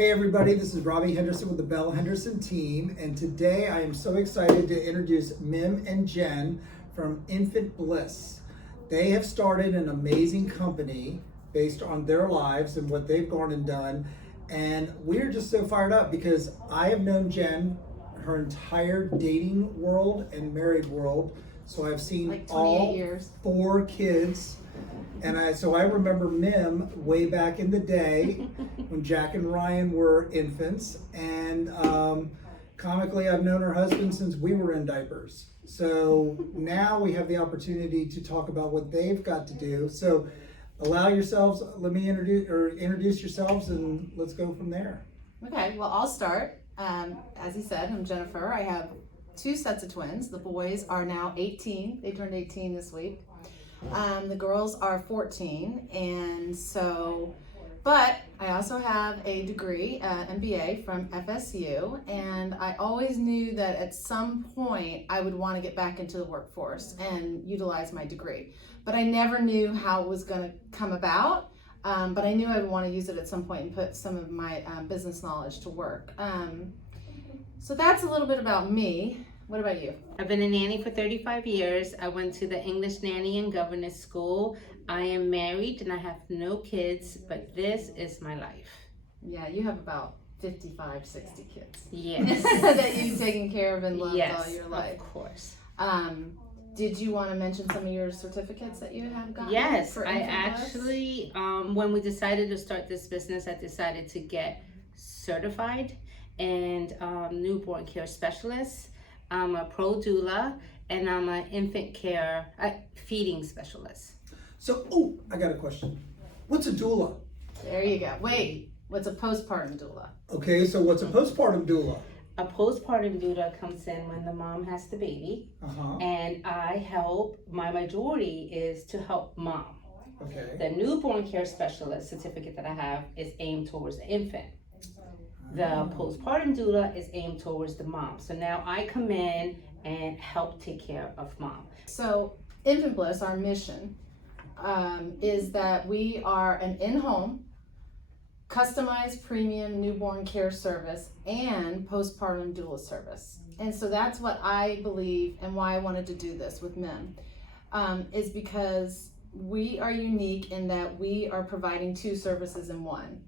Hey everybody, this is Robbie Henderson with the Bell Henderson team, and today I am so excited to introduce Mim and Jen from Infant Bliss. They have started an amazing company based on their lives and what they've gone and done, and we're just so fired up because I have known Jen her entire dating world and married world, so I've seen like all years. 4 kids. And I remember Mim way back in the day when Jack and Ryan were infants, and comically I've known her husband since we were in diapers. So now we have the opportunity to talk about what they've got to do. So allow yourselves, let me introduce yourselves, and let's go from there. Okay, well, I'll start. As he said, I'm Jennifer. I have 2 sets of twins. The boys are now 18. They turned 18 this week. The girls are 14, and so, but I also have a degree, MBA from FSU, and I always knew that at some point I would want to get back into the workforce and utilize my degree. But I never knew how it was going to come about, but I knew I would want to use it at some point and put some of my business knowledge to work. So that's a little bit about me. What about you? I've been a nanny for 35 years. I went to the English Nanny and Governess School. I am married and I have no kids, but this is my life. Yeah, you have about 55, 60 kids. Yes. That you've taken care of and loved all your life. Of course. Did you want to mention some of your certificates that you have gotten? Yes, for I Infant Bliss? actually, when we decided to start this business, I decided to get certified and newborn care specialist. I'm a pro doula, and I'm an infant care feeding specialist. So, I got a question. What's a doula? There you go. Wait, what's a postpartum doula? Okay, so what's a postpartum doula? A postpartum doula comes in when the mom has the baby, and I help, my majority is to help mom. Okay. The newborn care specialist certificate that I have is aimed towards the infant. The postpartum doula is aimed towards the mom. So now I come in and help take care of mom. So Infant Bliss, our mission, is that we are an in-home, customized premium newborn care service and postpartum doula service. And so that's what I believe and why I wanted to do this with Mim, is because we are unique in that we are providing 2 services in one.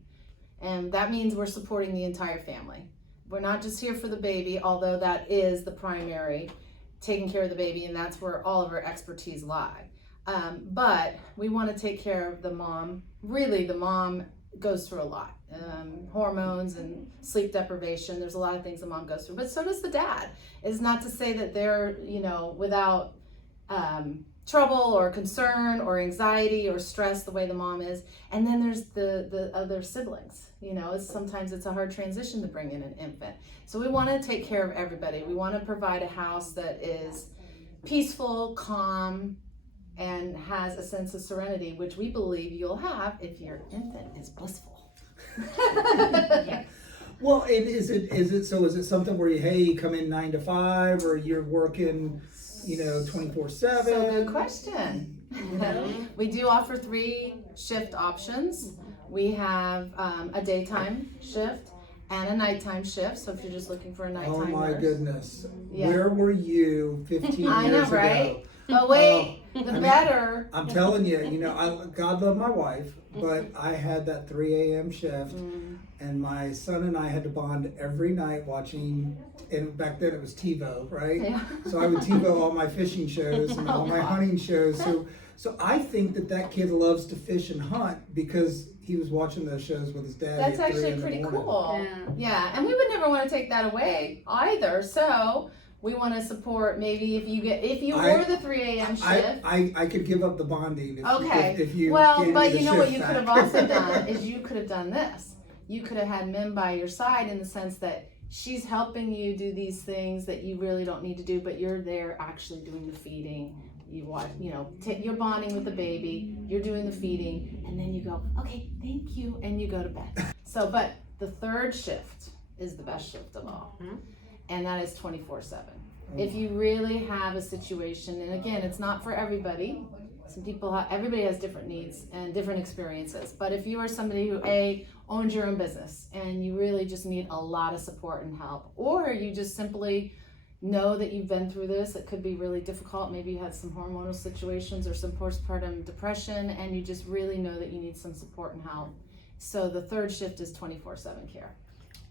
And that means we're supporting the entire family. We're not just here for the baby, although that is the primary, taking care of the baby, and that's where all of our expertise lie. But we want to take care of the mom. Really, the mom goes through a lot. Hormones and sleep deprivation. There's a lot of things the mom goes through, but so does the dad. It's not to say that they're, without trouble or concern or anxiety or stress the way the mom is. And then there's the other siblings. Sometimes it's a hard transition to bring in an infant. So we want to take care of everybody. We want to provide a house that is peaceful, calm, and has a sense of serenity, which we believe you'll have if your infant is blissful. Yes. Well, and is it something where you come in 9 to 5, or you're working 24/7? So good question. We do offer 3 shift options. We have a daytime shift and a nighttime shift. So if you're just looking for a nighttime Oh my nurse. goodness. Yeah. Where were you 15 I know, years ago? right? But wait, better. I'm telling you, God love my wife, but I had that 3 a.m. shift, and my son and I had to bond every night watching, and back then it was TiVo, right? Yeah. So I would TiVo all my fishing shows and all my God. hunting shows. So I think that kid loves to fish and hunt because he was watching those shows with his dad. That's at 3 actually in the pretty morning. cool. Yeah, and we would never want to take that away either. So we want to support maybe if you were the 3 a.m. shift. I could give up the bonding if you well, gave me but the you know what shift you could have back. also done is you could have done this. You could have had Mim by your side in the sense that she's helping you do these things that you really don't need to do, but you're there actually doing the feeding. You watch, you're bonding with the baby, you're doing the feeding, and then you go, okay, thank you, and you go to bed. So, but the 3rd shift is the best shift of all, and that is 24/7. If you really have a situation, and again, it's not for everybody. Some people, everybody has different needs and different experiences. But if you are somebody who owns your own business and you really just need a lot of support and help, or you just simply know that you've been through this, it could be really difficult. Maybe you had some hormonal situations or some postpartum depression, and you just really know that you need some support and help. So the third shift is 24/7 care.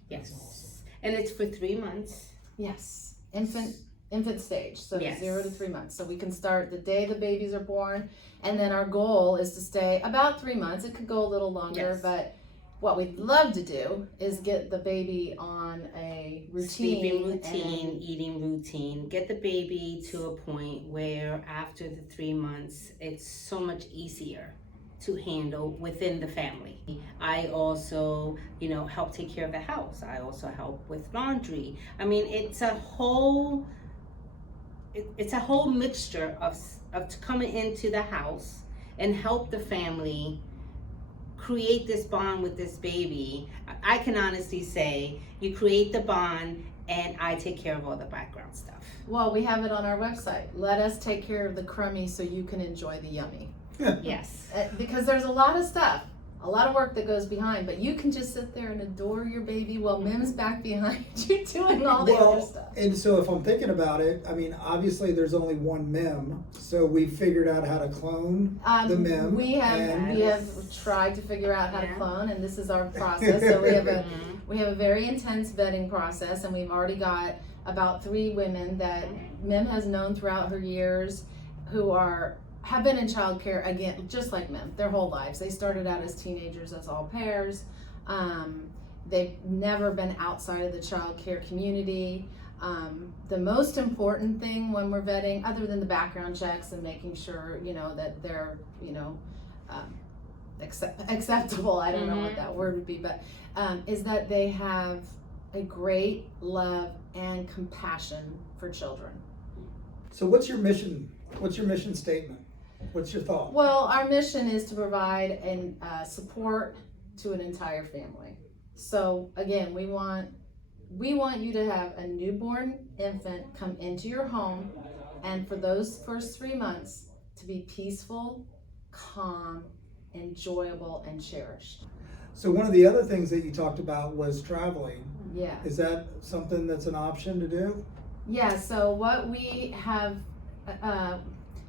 Yes. And it's for 3 months. Yes. Infant stage, so Yes. 0 to 3 months. So we can start the day the babies are born, and then our goal is to stay about 3 months. It could go a little longer, Yes. but what we'd love to do is get the baby on a routine. Sleeping routine, eating routine. Get the baby to a point where after the 3 months, it's so much easier to handle within the family. I also, help take care of the house. I also help with laundry. I mean, it's a whole mixture of coming into the house and help the family create this bond with this baby. I can honestly say you create the bond and I take care of all the background stuff. Well, we have it on our website. Let us take care of the crummy so you can enjoy the yummy. Yes. Because there's a lot of stuff, a lot of work that goes behind, but you can just sit there and adore your baby while Mim's back behind you doing all the other stuff. And so if I'm thinking about it, I mean, obviously there's only one Mim, so we figured out how to clone the Mim. We have tried to figure out how to clone, and this is our process. So we have a very intense vetting process, and we've already got about 3 women that Mim has known throughout her years who have been in childcare, again, just like Mim, their whole lives. They started out as teenagers as au pairs. They've never been outside of the childcare community. The most important thing when we're vetting, other than the background checks and making sure, that they're, acceptable, I don't know what that word would be, but is that they have a great love and compassion for children. So what's your mission? What's your mission statement? What's your thought? Well, our mission is to provide support to an entire family. So again, we want you to have a newborn infant come into your home, and for those first 3 months to be peaceful, calm, enjoyable, and cherished. So one of the other things that you talked about was traveling. Yeah. Is that something that's an option to do? Yeah, so what we have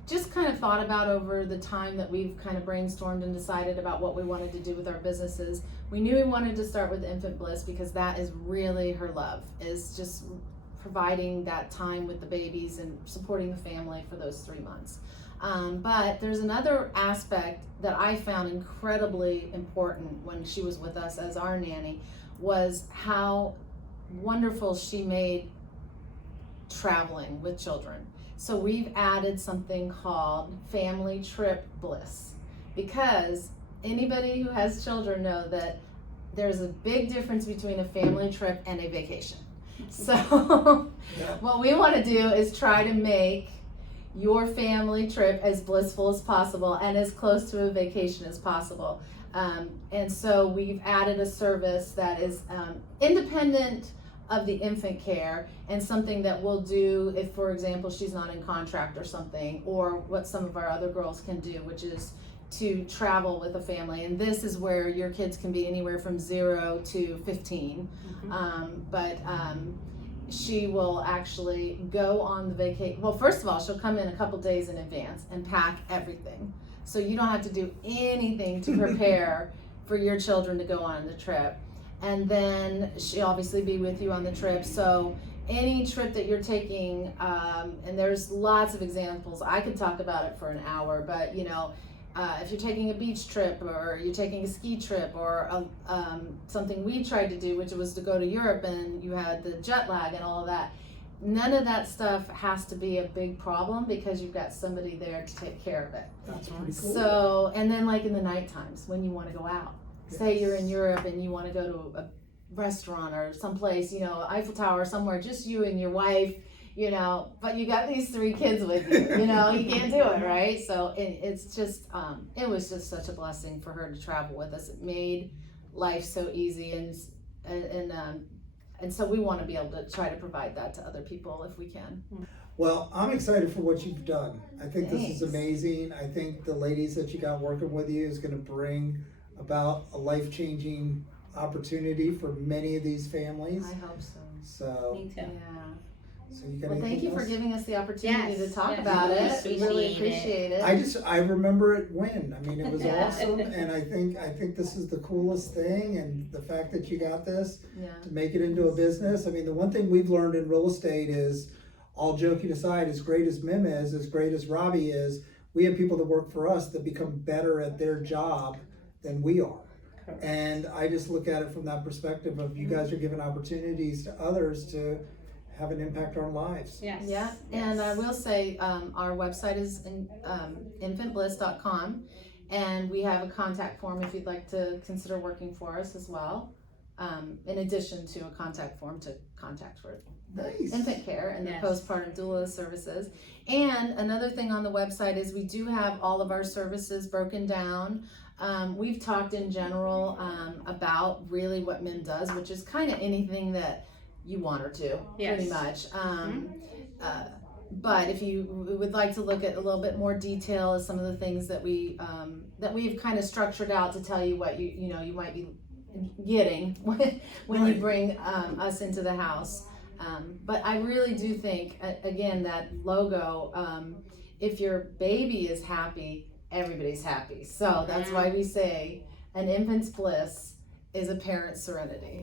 just kind of thought about over the time that we've kind of brainstormed and decided about what we wanted to do with our businesses, we knew we wanted to start with Infant Bliss because that is really her love, is just providing that time with the babies and supporting the family for those 3 months. But there's another aspect that I found incredibly important when she was with us as our nanny, was how wonderful she made traveling with children. So we've added something called Family Trip Bliss, because anybody who has children know that there's a big difference between a family trip and a vacation. So what we want to do is try to make your family trip as blissful as possible and as close to a vacation as possible. And so we've added a service that is independent of the infant care, and something that we'll do if, for example, she's not in contract or something, or what some of our other girls can do, which is to travel with a family. And this is where your kids can be anywhere from 0 to 15. But she will actually go on the vacation. Well, first of all, she'll come in a couple days in advance and pack everything. So you don't have to do anything to prepare for your children to go on the trip. And then she'll obviously be with you on the trip. So any trip that you're taking, and there's lots of examples. I could talk about it for an hour, but if you're taking a beach trip, or you're taking a ski trip, or something we tried to do, which was to go to Europe, and you had the jet lag and all of that, none of that stuff has to be a big problem because you've got somebody there to take care of it. That's pretty cool. So, and then like in the night times when you want to go out, say you're in Europe and you want to go to a restaurant or someplace, Eiffel Tower, somewhere, just you and your wife, but you got these 3 kids with you, you can't do it, right? So it's just, it was just such a blessing for her to travel with us. It made life so easy, and And so we want to be able to try to provide that to other people if we can. Well, I'm excited for what you've done. I think this is Thanks. amazing. I think the ladies that you got working with you is going to bring about a life-changing opportunity for many of these families. I hope so. So, Me too. Yeah. so you got Well, thank anything you for else? giving us the opportunity Yes, to talk yes, about we it. We really appreciate it. appreciate it. I remember it when. I mean, it was Yeah. awesome, and I think this is the coolest thing, and the fact that you got this Yeah. to make it into a business. I mean, the one thing we've learned in real estate is, all joking aside, as great as Mim is, as great as Robbie is, we have people that work for us that become better at their job than we are. Correct. And I just look at it from that perspective of you guys are giving opportunities to others to have an impact on lives. Yes. Yeah, and I will say our website is infantbliss.com, and we have a contact form if you'd like to consider working for us as well, in addition to a contact form to contact for Nice. infant care and the Yes. postpartum doula services. And another thing on the website is we do have all of our services broken down. We've talked in general about really what Mim does, which is kind of anything that you want her to, pretty Yes. much. But if you would like to look at a little bit more detail of some of the things that we've kind of structured out to tell you what you might be getting when you bring us into the house. But I really do think, again, that logo, if your baby is happy, everybody's happy. So that's why we say an infant's bliss is a parent's serenity.